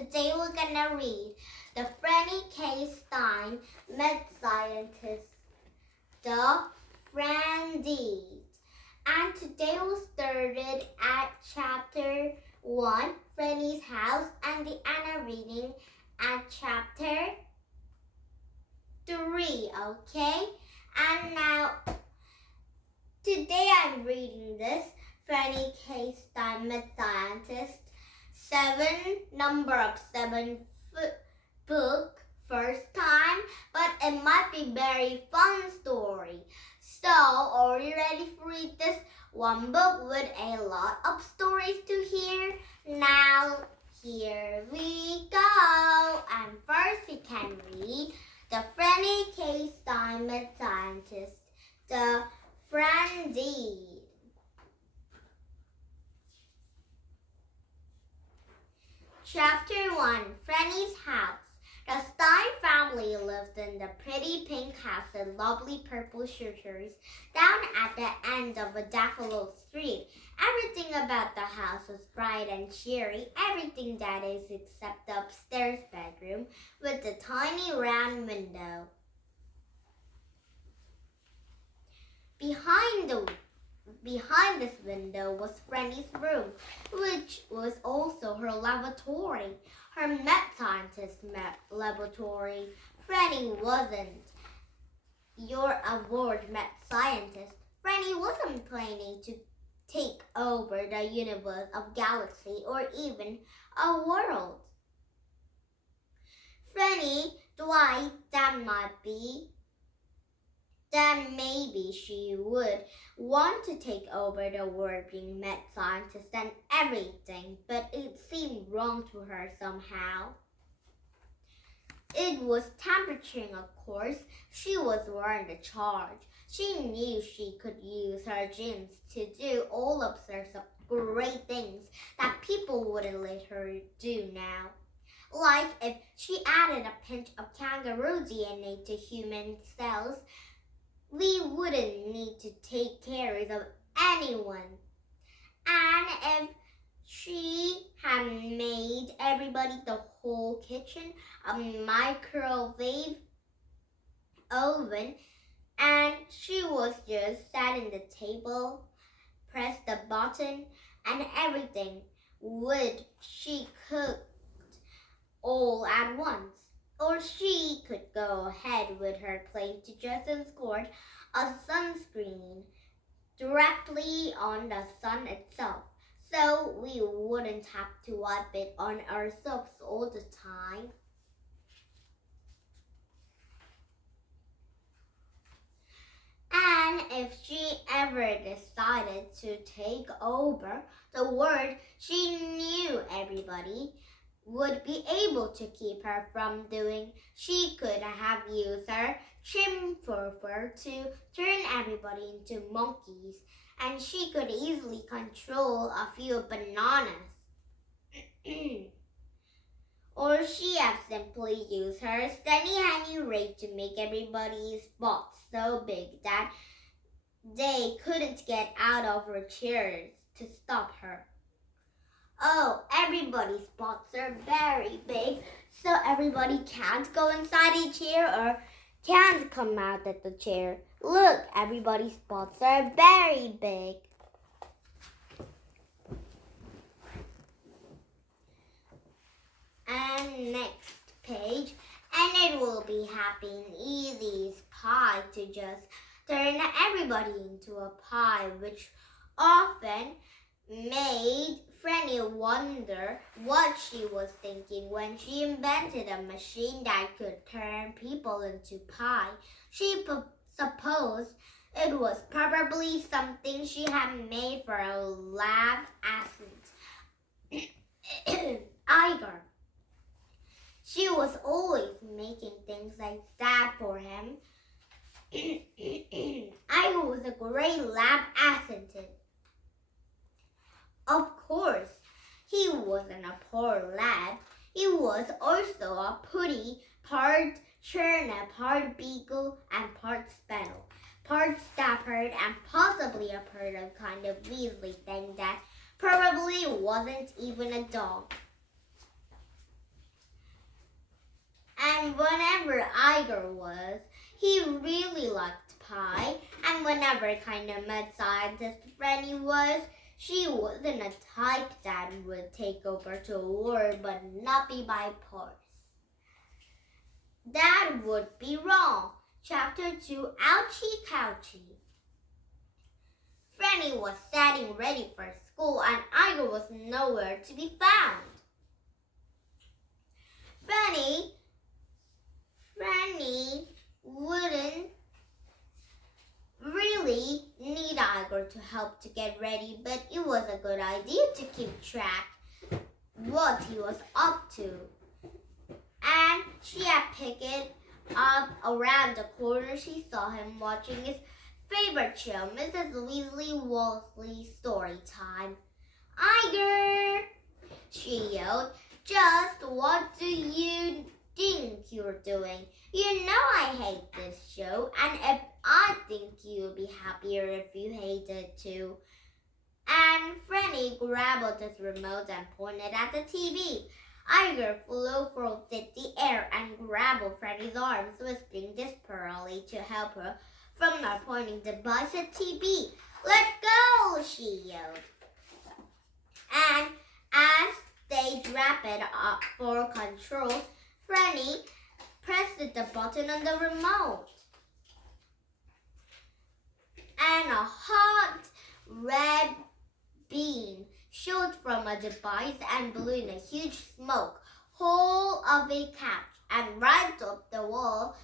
Today we're gonna read the Franny K. Stein Med Scientist, the Franny. And today we started at chapter 1, Franny's house, and the Anna reading at chapter 3, okay? And now, today I'm reading this Franny K. Stein Med Scientist, number of 7 book, first time, but it might be very fun story. So, are you ready to read this one book with a lot of stories to hear? Now, here we go. And first we can read the Franny K. Stein Med Scientist, the Franny. Chapter 1, Franny's house. The Stein family lived in the pretty pink house with lovely purple shutters down at the end of a daffodil street. Everything about the house was bright and cheery, everything that is except the upstairs bedroom with the tiny round window. Behind this window was Franny's room, which was also her laboratory, her med scientist laboratory. Franny wasn't your average med scientist. Franny wasn't planning to take over the universe of galaxy or even a world. Franny, Dwight, then maybe she would want to take over the world being med scientist and everything, but it seemed wrong to her somehow. It was temperature, of course. She was wearing the charge. She knew she could use her genes to do all of sorts of great things that people wouldn't let her do now. Like if she added a pinch of kangaroo DNA to human cells, we wouldn't need to take care of anyone. And if she had made everybody the whole kitchen a microwave oven, and she was just sat in the table, pressed the button, and everything would she cooked all at once. Or she could go ahead with her plan to just insert a sunscreen directly on the sun itself, so we wouldn't have to wipe it on ourselves all the time. And if she ever decided to take over the world, she knew everybody would be able to keep her from doing. She could have used her chimfurfur to turn everybody into monkeys, and she could easily control a few bananas. Or she had simply used her steady honey ray to make everybody's spots so big that they couldn't get out of her chairs to stop her. Oh, everybody's spots are very big, so everybody can't go inside a chair or can't come out of the chair. Look, everybody's spots are very big. And next page, and it will be happy and easy as pie to just turn everybody into a pie, which often made Franny wonder what she was thinking when she invented a machine that could turn people into pie. She supposed it was probably something she had made for a lab assistant, Iger. She was always making things like that for him. Iger was a great lab assistant. Of course, he wasn't a poor lad. He was also a putty, part turnip, part beagle, and part spaniel, part stafford, and possibly a part of kind of Weasley thing that probably wasn't even a dog. And whenever Igor was, he really liked pie. And whenever kind of mad scientist Franny was, she wasn't a type that would take over to a war but not be by force. That would be wrong. Chapter 2, Ouchie Couchie. Franny was getting ready for school and Igor was nowhere to be found. Franny wouldn't really need Igor to help to get ready, but it was a good idea to keep track what he was up to. And she had picked it up around the corner. She saw him watching his favorite show, Mrs. Weasley's Story Time. Igor! She yelled. Just what do you think you're doing? You know I hate this show, and if I think you'd be happier if you hated it too. And Franny grabbed his remote and pointed at the TV. Igor flew through the air and grabbed Franny's arms, whispering desperately to help her from the pointing device at TV. Let go, she yelled. And as they dropped it up for control, Franny pressed the button on the remote. And a hot red beam shot from a device and blew in a huge smoke hole of a couch and right up the wall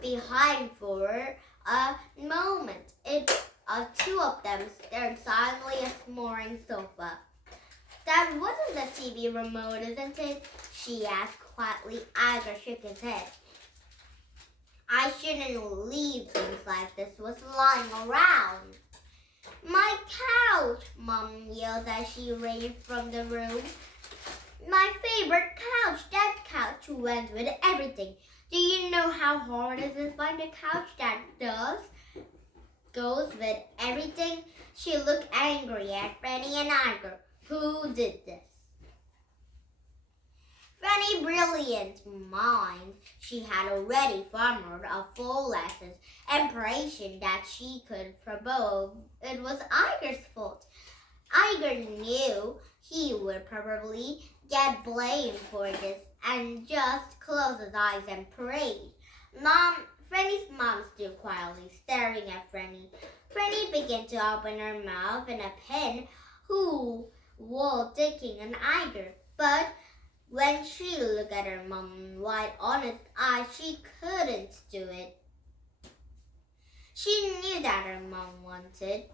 behind for a moment. Two of them stared silently at the snoring sofa. That wasn't the TV remote, isn't it? She asked quietly. Igor shook his head. I shouldn't leave things like this was lying around. My couch, Mom yelled as she ran from the room. My favorite couch. That couch went with everything. Do you know how hard it is to find a couch that goes with everything? She looked angry at Franny and Igor. Who did this? Franny, brilliant mind. She had already formed a full lesson impression that she could provoke. It was Igor's fault. Igor knew he would probably get blamed for this and just closed his eyes and prayed. Franny's mom stood quietly staring at Franny. Franny began to open her mouth in a pin who was taking an Igor, but when she looked at her mom with wide, honest eyes, she couldn't do it. She knew that her mom wanted,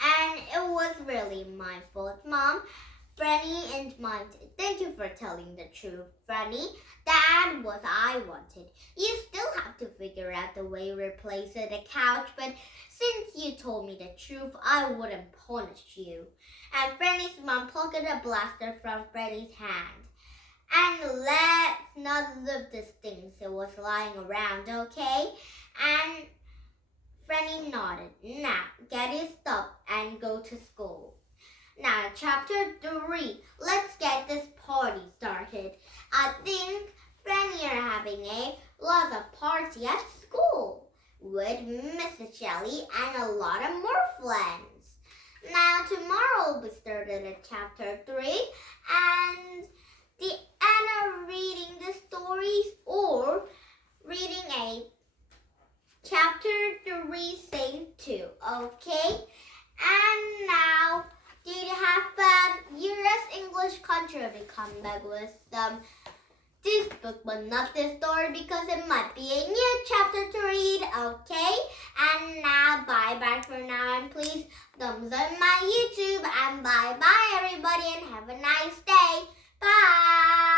and it was really my fault, Mom. Franny and mine. Thank you for telling the truth, Franny. That was I wanted. You still have to figure out the way to replace the couch, but since you told me the truth, I wouldn't punish you. And Franny's mom plucked a blaster from Franny's hand. And let's not leave these things that was lying around, okay? And Franny nodded. Now, get your stuff and go to school. Now, chapter 3. Let's get this party started. I think Franny are having a Laza party at school with Mrs. Shelley and a lot of more friends. Now, tomorrow will be started at chapter 3 and the Anna reading the stories or reading a chapter 3 scene 2, okay? And now, did you have fun? US English Country will come back with this book, but not this story because it might be a new chapter to read, okay? And now, bye-bye for now, and please thumbs up my YouTube, and bye-bye everybody, and have a nice day. Bye!